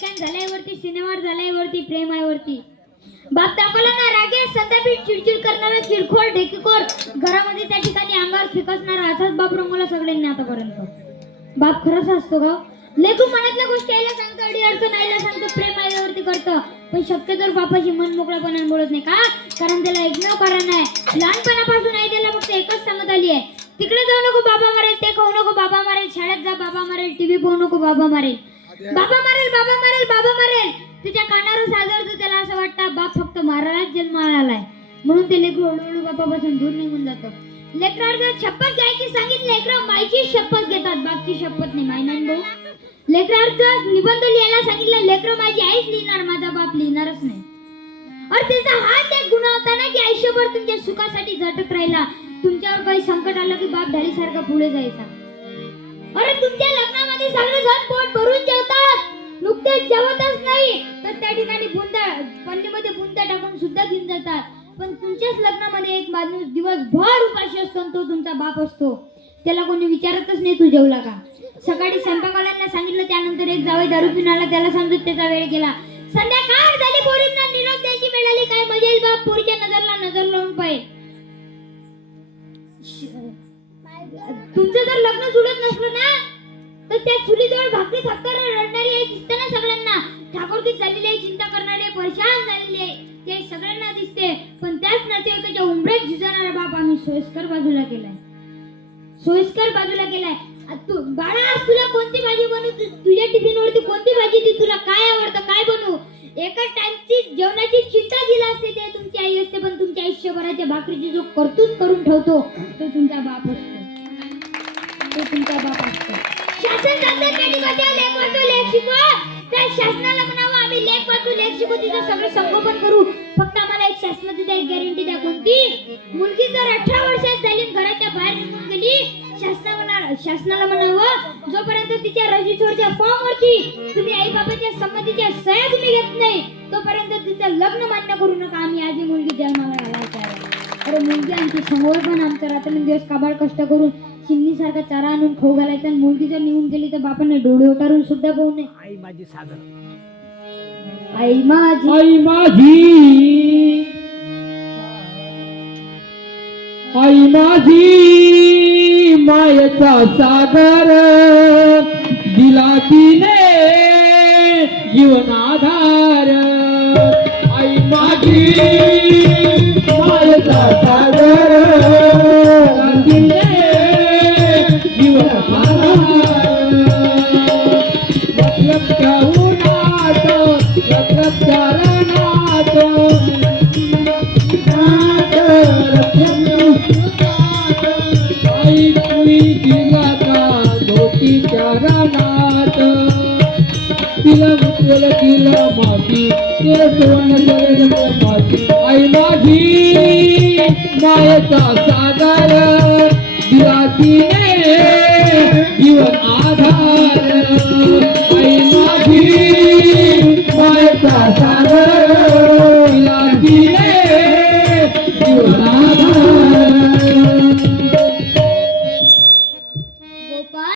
लिखाण झालंय वरती सिनेमावर वरती प्रेम आहे वरती. बाप दाखवला ना रागे संतापीठ चिडचिड करणारा चिडखोर ढेकीखोर घरामध्ये त्या ठिकाणी अंगावर फिकसणार असाच बाप रंगवला सगळ्यांनी आतापर्यंत. बाप खरंच असतो का लेखू मनातल्या गोष्टी आईला सांगतो अडी अडचण आईला सांगतो प्रेम आईवरती करतं. पण शक्यतो बापाची मन मोकळापणा बोलत नाही. का? कारण त्याला एकमेव कारण आहे. लहानपणापासून आई त्याला फक्त एकच सांगत आली आहे. तिकडे जाऊ नको बाबा मारेल ते खाऊ नको बाबा मारेल शाळेत जा बाबा मारेल टीव्ही पाहू नको बाबा मारेल. बाबा मारेल बाबा मारेल बाबा मारेल. तिच्या कानावर साजरतो त्याला असं वाटतं बाप फक्त मारायलाच जन्माला आलाय म्हणून ते लेकरू हळूहळू बापापासून दूर निघून जातं. लेकरावर जर शपथ घ्यायची सांगितलं लेकरं मायची शपथ घेतात बापची शपथ नाही माय भाऊ. लेकरावर जर निबंध लिहायला सांगितलं लेकरं माझी आईच लिहिणार माझा बाप लिहिणारच नाही. और त्याचा हाच एक गुन्हा होता ना की आयुष्यभर तुमच्या सुखासाठी झटत राहिला. तुमच्यावर काही संकट आलं की बाप ढालीसारखा पुढे जायचा. अरे तुमच्या लग्नामध्ये सगळे जण पोट भरून जेवतात. नुकतेच जेवतच नाही. तर त्या ठिकाणी बुंदा पल्लीमध्ये बुंदा टाकून सुद्धा घेऊन जातात. पण तुमच्याच लग्नामध्ये एक माणूस दिवसभर उपाशी असतो आणि तो तुमचा बाप असतो. त्याला कोणी विचारतच नाही तू जेवला का? सकाळी स्वयंपाकवाल्यांना सांगितलं त्यानंतर एक जावई दारू पिऊन आला. त्याला समजत त्याचा वेळ गेला. संध्याकाळ झाली पोरींना निरोप द्यायची वेळ आली काय? मजा येईल बाप पोरीच्या नजरला नजर लावून पाय. तुमचं जर लग्न जुळत नसलं ना तर त्या चुलीजवळ भाकरी साखर रडणारी आई दिसते ना सगळ्यांना. ठाकूरकीत झालेली आहे चिंता करणारे परेशान झालेले ते सगळ्यांना दिसते. पण त्याच नातेवाईकाच्या उमरेत झिजणारा बाप आम्ही सोयीस्कर बाजूला केलाय. सोयीस्कर बाजूला केलाय. तू बाळा आज तुला कोणती भाजी बनवू? तुझ्या टिफिन वरती कोणती भाजी ती तुला काय आवडतं काय बनवू? एका टाइमची जेवणाची चिंता दिला असते ते तुमची आई असते पण तुमच्या आयुष्यभराच्या भाकरीची जो कर्तूत करून ठेवतो तो तुमचा बाप असतो. तो तुमचा बाप असतो शासन सांगतं कधी कधी लेख वाचू लेख शिकवा त्या शासनाला म्हणावं आम्ही लेख वाचू लेख शिकू तिचं सगळं संगोपन करू. फक्त आम्हाला एक शासनाची द्या एक गॅरंटी द्या. कोणती मुलगी जर अठरा वर्षात झाली घराच्या बाहेर निघून गेली शासनाला शासनाला म्हणावं जोपर्यंत तिच्या रजिस्टरच्या फॉर्म वरती तुम्ही आई बाबाच्या संमतीच्या सह्या तुम्ही घेत नाही तोपर्यंत तिचं लग्न मान्य करू नका. आम्ही आधी मुलगी जन्माला घालायचा अरे मुलगी आमची समोर पण आमचं रात्रंदिवस काबाड कष्ट करून चिमणीसारखा चारा आणून खाऊ घालायचा आणि मुलगी जर निघून गेली तर बापाने डोळे उतारून सुद्धा पाहू नये. आई माझी सागर. आई माझी. आई माझी. आई माझी. मायचा सागर. दिला तिने जीवन आधार आई माझी. तिला मुकल तिला माती. ते सोन माती आई माझी मायेचा सागर. दिला तिने जीवन आधार. आई माझी मायेचा सागर.